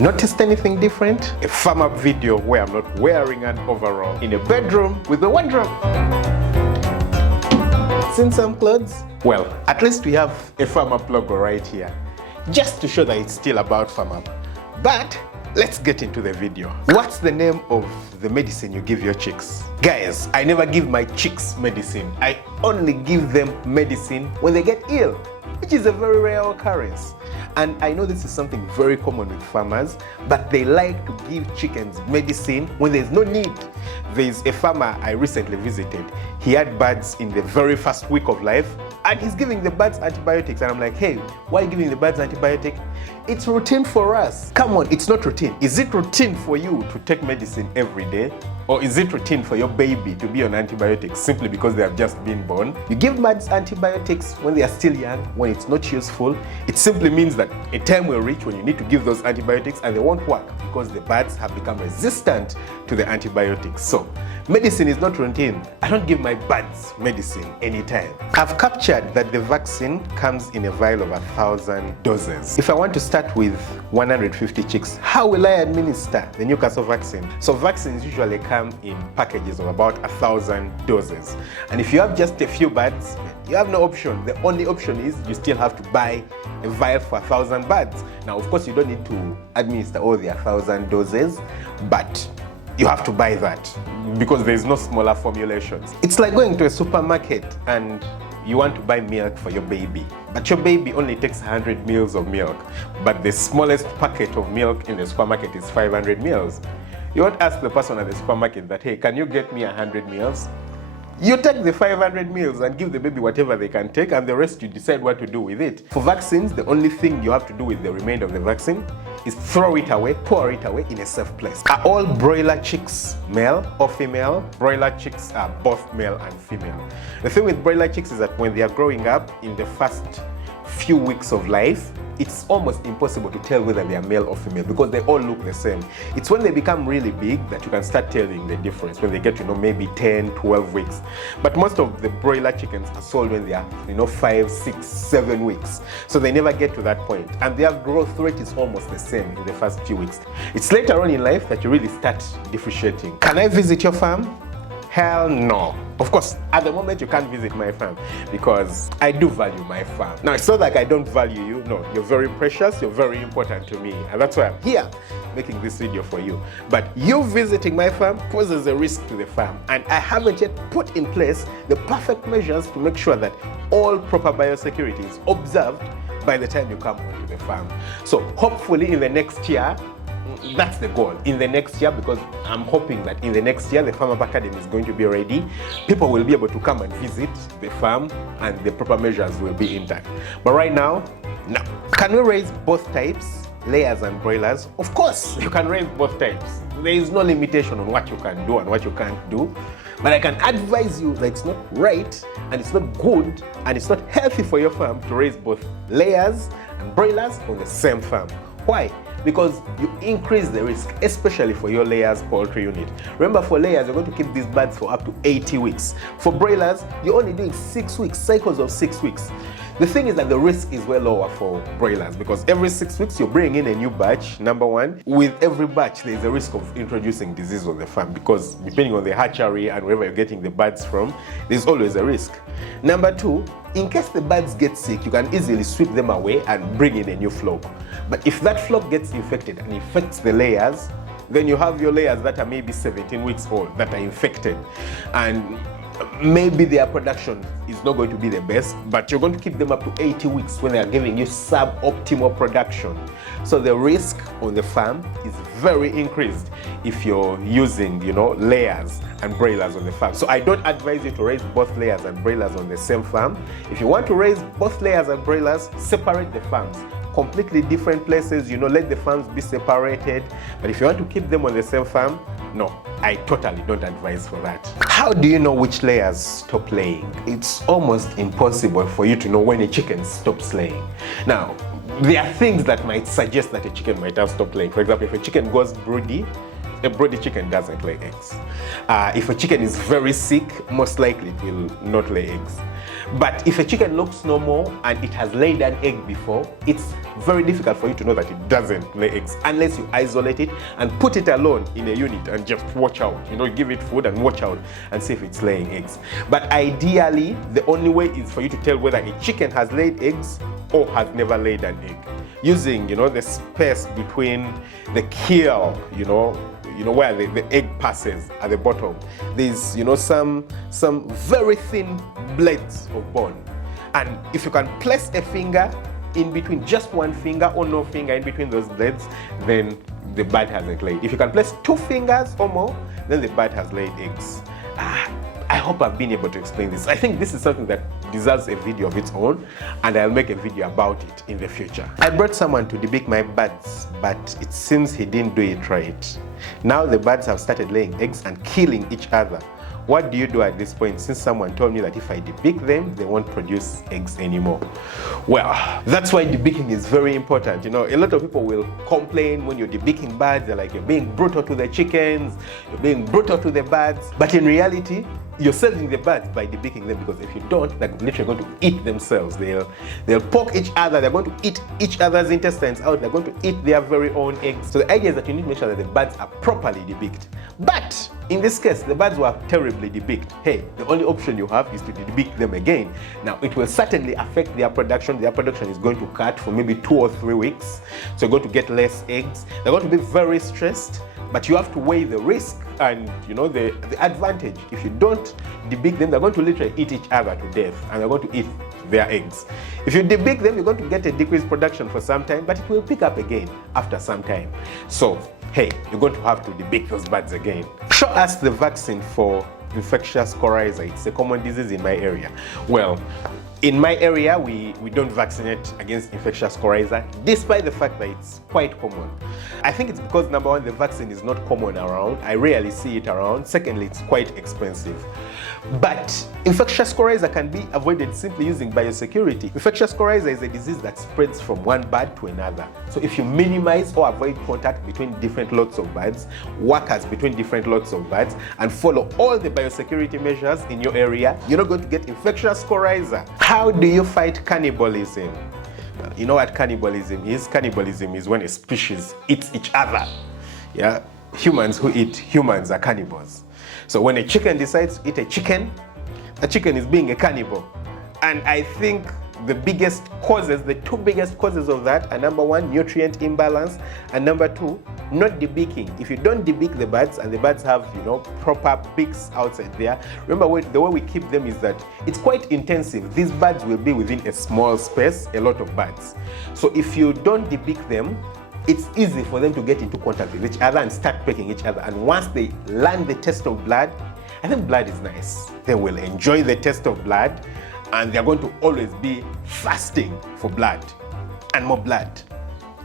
Noticed anything different? A farm up video where I'm not wearing an overall in a bedroom with a wardrobe. Seen some clothes? Well, at least we have a farm up logo right here, just to show that it's still about farm up. But let's get into the video. What's the name of the medicine you give your chicks? Guys, I never give my chicks medicine. I only give them medicine when they get ill, which is a very rare occurrence. And I know this is something very common with farmers, but they like to give chickens medicine when there's no need. There's a farmer I recently visited. He had birds in the very first week of life, and he's giving the birds antibiotics. And I'm like, hey, why are you giving the birds antibiotic? It's routine for us. Come on, it's not routine. Is it routine for you to take medicine every day? Or is it routine for your baby to be on antibiotics simply because they have just been born? You give birds antibiotics when they are still young, when it's not useful. It simply means that a time will reach when you need to give those antibiotics and they won't work because the birds have become resistant to the antibiotics. So, medicine is not routine. I don't give my birds medicine anytime. I've captured that the vaccine comes in a vial of 1,000 doses. If I want to start with 150 chicks, how will I administer the Newcastle vaccine? So vaccines usually come in packages of about 1,000 doses. And if you have just a few birds, you have no option. The only option is you still have to buy a vial for 1,000 birds. Now, of course, you don't need to administer all the 1,000 doses, but you have to buy that because there's no smaller formulations. It's like going to a supermarket and you want to buy milk for your baby, but your baby only takes 100 mils of milk, but the smallest packet of milk in the supermarket is 500 mils. You won't ask the person at the supermarket that, hey, can you get me 100 mils? You take the 500 mils and give the baby whatever they can take, and the rest you decide what to do with it. For vaccines, the only thing you have to do with the remainder of the vaccine is throw it away, pour it away in a safe place. Are all broiler chicks male or female? Broiler chicks are both male and female. The thing with broiler chicks is that when they are growing up in the first few weeks of life, it's almost impossible to tell whether they are male or female because they all look the same. It's when they become really big that you can start telling the difference, when they get to maybe 10, 12 weeks. But most of the broiler chickens are sold when they are 5, 6, 7 weeks. So they never get to that point. And their growth rate is almost the same in the first few weeks. It's later on in life that you really start differentiating. Can I visit your farm? Hell no. Of course, at the moment you can't visit my farm because I do value my farm. Now, it's not like I don't value you. No, you're very precious, you're very important to me. And that's why I'm here making this video for you. But you visiting my farm poses a risk to the farm. And I haven't yet put in place the perfect measures to make sure that all proper biosecurity is observed by the time you come to the farm. So hopefully in the next year, that's the goal, in the next year, because I'm hoping that in the next year the Farm Up Academy is going to be ready. People will be able to come and visit the farm and the proper measures will be intact. But right now, no. Can we raise both types, layers and broilers? Of course, you can raise both types. There is no limitation on what you can do and what you can't do. But I can advise you that it's not right and it's not good and it's not healthy for your farm to raise both layers and broilers on the same farm. Why? Because you increase the risk, especially for your layers poultry unit. Remember, for layers, you're going to keep these birds for up to 80 weeks. For broilers, you're only doing 6 weeks, cycles of 6 weeks. The thing is that the risk is way lower for broilers because every 6 weeks you're bringing in a new batch, number one. With every batch, there's a risk of introducing disease on the farm because depending on the hatchery and wherever you're getting the birds from, there's always a risk. Number two, in case the birds get sick, you can easily sweep them away and bring in a new flock. But if that flock gets infected and infects the layers, then you have your layers that are maybe 17 weeks old that are infected. And maybe their production is not going to be the best, but you're going to keep them up to 80 weeks when they are giving you suboptimal production. So the risk on the farm is very increased if you're using, layers and broilers on the farm. So I don't advise you to raise both layers and broilers on the same farm. If you want to raise both layers and broilers, separate the farms. Completely different places, let the farms be separated. But if you want to keep them on the same farm, no, I totally don't advise for that. How do you know which layers stop laying? It's almost impossible for you to know when a chicken stops laying. Now, there are things that might suggest that a chicken might have stopped laying. For example, if a chicken goes broody, a broody chicken doesn't lay eggs. If a chicken is very sick, most likely it will not lay eggs. But if a chicken looks normal and it has laid an egg before, it's very difficult for you to know that it doesn't lay eggs unless you isolate it and put it alone in a unit and just watch out. Give it food and watch out and see if it's laying eggs. But ideally, the only way is for you to tell whether a chicken has laid eggs or has never laid an egg, using the space between the keel, where the egg passes at the bottom. There's some very thin blades of bone, and if you can place a finger in between, just one finger or no finger in between those blades, then the bird hasn't laid. If you can place 2 fingers or more, then the bird has laid eggs. I hope I've been able to explain this. I think this is something that deserves a video of its own, and I'll make a video about it in the future. I brought someone to debeak my birds, but it seems he didn't do it right. Now the birds have started laying eggs and killing each other. What do you do at this point, since someone told me that if I debeak them, they won't produce eggs anymore? Well, that's why debeaking is very important. A lot of people will complain when you're debeaking birds. They're like, you're being brutal to the chickens, you're being brutal to the birds. But in reality, you're saving the birds by debeaking them, because if you don't, they're literally going to eat themselves. They'll poke each other, they're going to eat each other's intestines out, they're going to eat their very own eggs. So the idea is that you need to make sure that the birds are properly debeaked. But in this case, the birds were terribly debeaked. Hey, the only option you have is to debeak them again. Now, it will certainly affect their production. Their production is going to cut for maybe 2 or 3 weeks. So you're going to get less eggs. They're going to be very stressed. But you have to weigh the risk and the advantage. If you don't debeak them, they're going to literally eat each other to death, and they're going to eat their eggs. If you debeak them, you're going to get a decreased production for some time, but it will pick up again after some time. So, hey, you're going to have to debeak those birds again. Show us the vaccine for infectious coryza. It's a common disease in my area. Well, in my area, we don't vaccinate against infectious coryza, despite the fact that it's quite common. I think it's because, number one, the vaccine is not common around. I rarely see it around. Secondly, it's quite expensive. But infectious coryza can be avoided simply using biosecurity. Infectious coryza is a disease that spreads from one bird to another. So if you minimize or avoid contact between different lots of birds, workers between different lots of birds, and follow all the biosecurity measures in your area, you're not going to get infectious coryza. How do you fight cannibalism? You know what cannibalism is? Cannibalism is when a species eats each other. Yeah, humans who eat humans are cannibals. So when a chicken decides to eat a chicken, the chicken is being a cannibal. And I think the two biggest causes of that are, number one, nutrient imbalance, and number two, not debeaking. If you don't debeak the birds and the birds have proper beaks outside there, remember the way we keep them is that it's quite intensive. These birds will be within a small space, a lot of birds. So if you don't debeak them, it's easy for them to get into contact with each other and start pecking each other. And once they learn the taste of blood, I think blood is nice. They will enjoy the taste of blood, and they're going to always be fasting for blood and more blood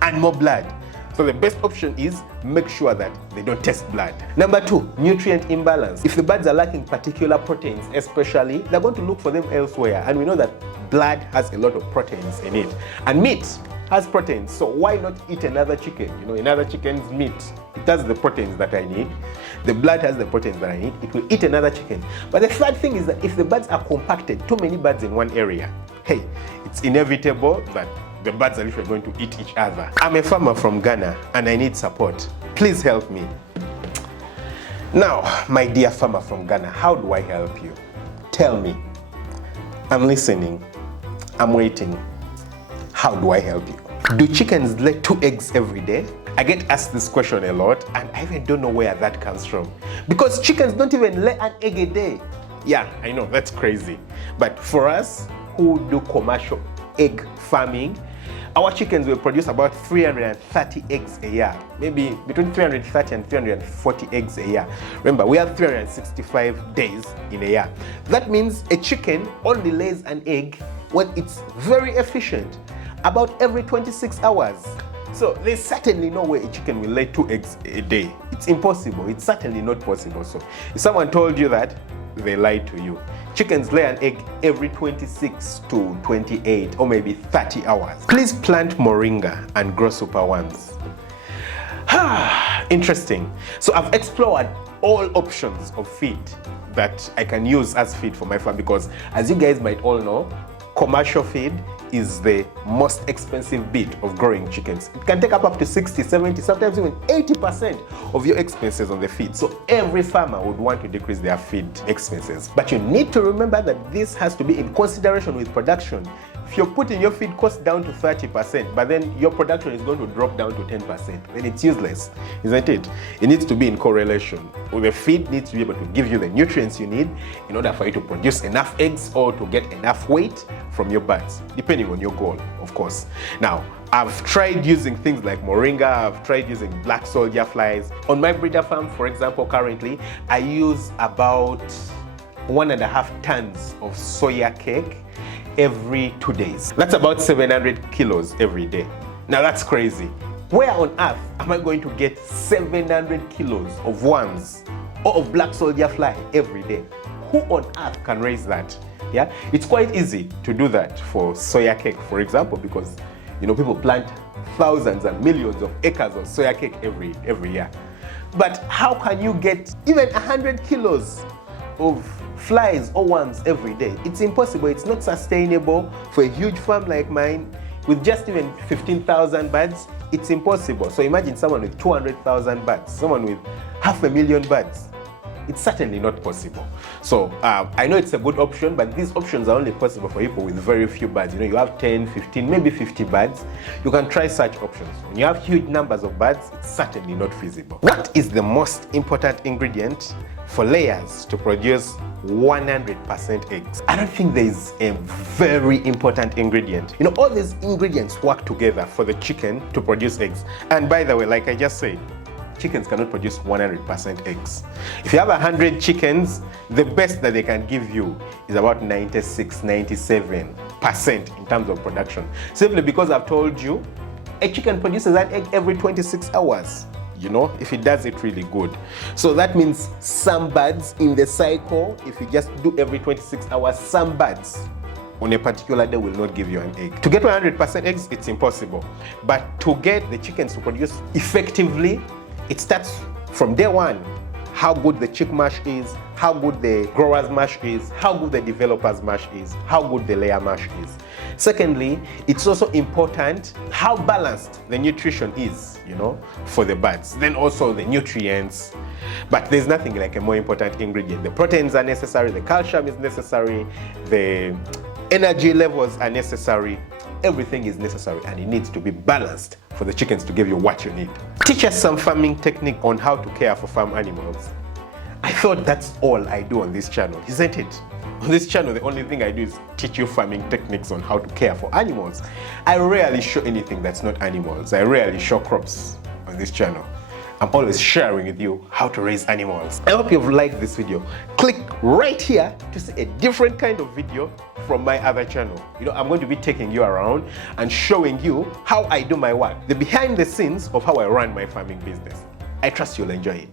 and more blood. So the best option is make sure that they don't taste blood. Number two, nutrient imbalance. If the birds are lacking particular proteins especially, they're going to look for them elsewhere. And we know that blood has a lot of proteins in it. And meat has proteins, so why not eat another chicken? Another chicken's meat, it has the proteins that I need. The blood has the proteins that I need. It will eat another chicken. But the third thing is that if the birds are compacted, too many birds in one area, hey, it's inevitable that the birds are literally going to eat each other. I'm a farmer from Ghana and I need support. Please help me. Now, my dear farmer from Ghana, how do I help you? Tell me. I'm listening. I'm waiting. How do I help you? Do chickens lay 2 eggs every day? I get asked this question a lot, and I even don't know where that comes from. Because chickens don't even lay an egg a day. Yeah, I know, that's crazy. But for us who do commercial egg farming, our chickens will produce about 330 eggs a year. Maybe between 330 and 340 eggs a year. Remember, we have 365 days in a year. That means a chicken only lays an egg when it's very efficient, about every 26 hours. So there's certainly no way a chicken will lay 2 eggs a day. It's impossible. It's certainly not possible. So if someone told you that, they lied to you. Chickens lay an egg every 26 to 28 or maybe 30 hours. Please plant moringa and grow super worms. Interesting. So I've explored all options of feed that I can use as feed for my farm, because as you guys might all know, commercial feed is the most expensive bit of growing chickens. It can take up to 60, 70, sometimes even 80% of your expenses on the feed. So every farmer would want to decrease their feed expenses. But you need to remember that this has to be in consideration with production. If you're putting your feed cost down to 30%, but then your production is going to drop down to 10%, then it's useless, isn't it? It needs to be in correlation. Well, the feed needs to be able to give you the nutrients you need in order for you to produce enough eggs or to get enough weight from your birds, depending on your goal, of course. Now, I've tried using things like moringa, I've tried using black soldier flies. On my breeder farm, for example, currently, I use about 1.5 tons of soya cake every 2 days. That's about 700 kilos every day. Now that's crazy. Where on earth am I going to get 700 kilos of worms or of black soldier fly every day? Who on earth can raise that? Yeah, it's quite easy to do that for soya cake, for example, because people plant thousands and millions of acres of soya cake every year. But how can you get even 100 kilos of flies or worms every day? It's impossible. It's not sustainable for a huge farm like mine with just even 15,000 birds. It's impossible. So imagine someone with 200,000 birds, someone with 500,000 birds. It's certainly not possible. So I know it's a good option, but these options are only possible for people with very few birds. You have 10, 15, maybe 50 birds. You can try such options. When you have huge numbers of birds, it's certainly not feasible. What is the most important ingredient for layers to produce 100% eggs? I don't think there is a very important ingredient. All these ingredients work together for the chicken to produce eggs. And by the way, like I just said, chickens cannot produce 100% eggs. If you have 100 chickens, the best that they can give you is about 96, 97% in terms of production. Simply because I've told you, a chicken produces an egg every 26 hours. If it does it really good. So that means some birds in the cycle, if you just do every 26 hours, some birds on a particular day will not give you an egg. To get 100% eggs, it's impossible. But to get the chickens to produce effectively, it starts from day one. How good the chick mash is, how good the grower's mash is, how good the developer's mash is, how good the layer mash is. Secondly, it's also important how balanced the nutrition is, for the birds. Then also the nutrients. But there's nothing like a more important ingredient. The proteins are necessary, the calcium is necessary, the energy levels are necessary. Everything is necessary, and it needs to be balanced for the chickens to give you what you need. Teach us some farming technique on how to care for farm animals. I thought that's all I do on this channel, isn't it? On this channel, the only thing I do is teach you farming techniques on how to care for animals. I rarely show anything that's not animals. I rarely show crops on this channel. I'm always sharing with you how to raise animals. I hope you've liked this video. Click right here to see a different kind of video from my other channel. I'm going to be taking you around and showing you how I do my work, the behind the scenes of how I run my farming business. I trust you'll enjoy it.